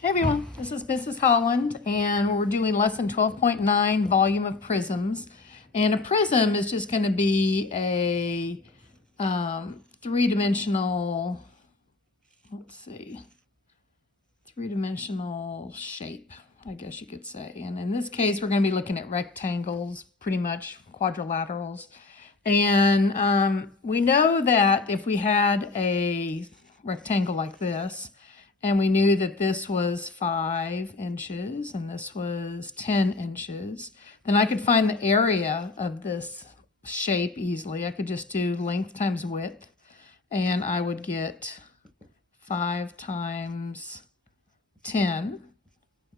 Hey everyone, this is Mrs. Holland, and we're doing lesson 12.9, volume of prisms. And a prism is just going to be a three-dimensional, three-dimensional shape, I guess you could say. And in this case, we're going to be looking at rectangles, pretty much quadrilaterals. And we know that if we had a rectangle like this, and we knew that this was 5 inches and this was 10 inches, then I could find the area of this shape easily. I could just do length times width, and I would get 5 times 10,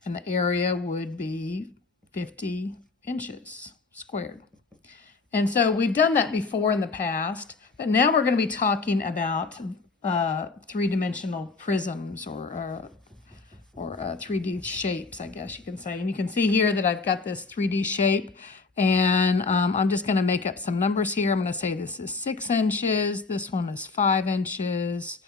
and the area would be 50 inches squared. And so we've done that before in the past, but now we're going to be talking about three-dimensional prisms or 3D shapes, I guess you can say. And you can see here that I've got this 3D shape, and I'm just going to make up some numbers here. I'm going to say this is 6 inches, this one is 5 inches,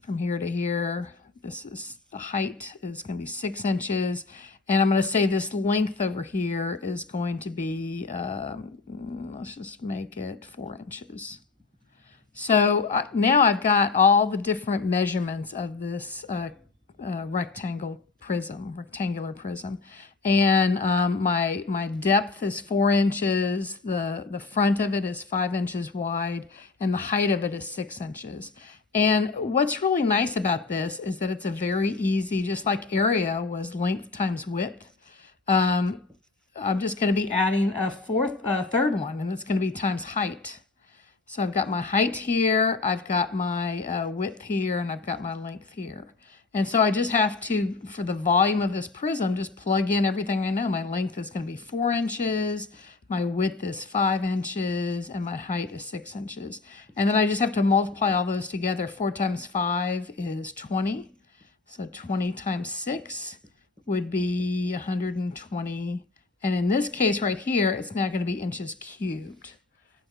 from here to here. This is the height is going to be 6 inches, and I'm going to say this length over here is going to be, let's just make it 4 inches. So now I've got all the different measurements of this rectangular prism. And my depth is 4 inches, the front of it is 5 inches wide, and the height of it is 6 inches. And what's really nice about this is that it's a very easy, just like area was length times width. I'm just going to be adding a third one, and it's going to be times height. So I've got my height here, I've got my width here, and I've got my length here. And so I just have to, for the volume of this prism, just plug in everything I know. My length is going to be 4 inches, my width is 5 inches, and my height is 6 inches. And then I just have to multiply all those together. 4 times 5 is 20. So 20 times 6 would be 120. And in this case right here, it's now going to be inches cubed.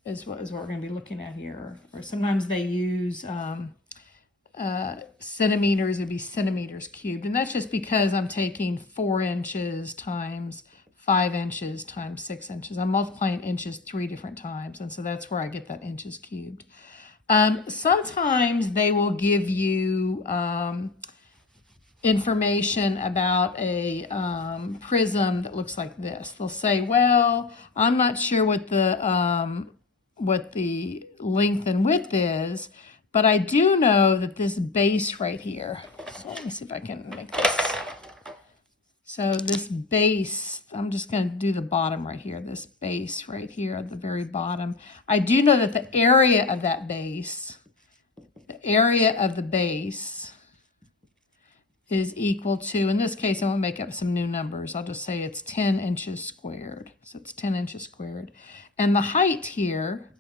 Is what we're going to be looking at here. Or sometimes they use centimeters, it'd be centimeters cubed. And that's just because I'm taking 4 inches times 5 inches times 6 inches. I'm multiplying inches 3 different times. And so that's where I get that inches cubed. Sometimes they will give you information about a prism that looks like this. They'll say, well, I'm not sure what the length and width is, but I do know that this base right here, so let me see if I can make this. So this base, I'm just going to do the bottom right here, this base right here at the very bottom. I do know that the area of that base, the area of the base is equal to, in this case, I won't make up some new numbers. I'll just say it's 10 inches squared. So it's 10 inches squared. And the height here,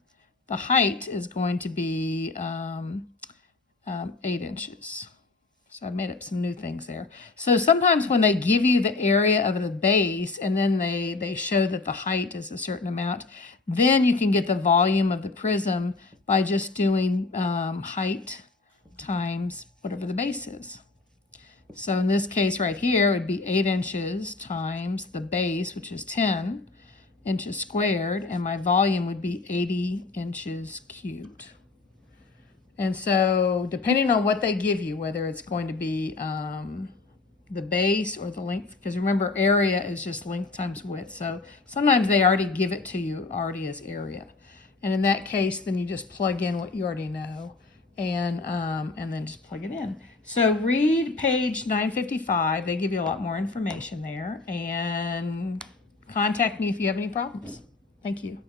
the height is going to be 8 inches. So I made up some new things there. So sometimes when they give you the area of the base and then they show that the height is a certain amount, then you can get the volume of the prism by just doing height times whatever the base is. So in this case right here, it would be 8 inches times the base, which is 10 inches squared, and my volume would be 80 inches cubed. And so depending on what they give you, whether it's going to be the base or the length, because remember area is just length times width. So sometimes they already give it to you already as area. And in that case, then you just plug in what you already know and then just plug it in. So read page 955. They give you a lot more information there, and contact me if you have any problems. Thank you.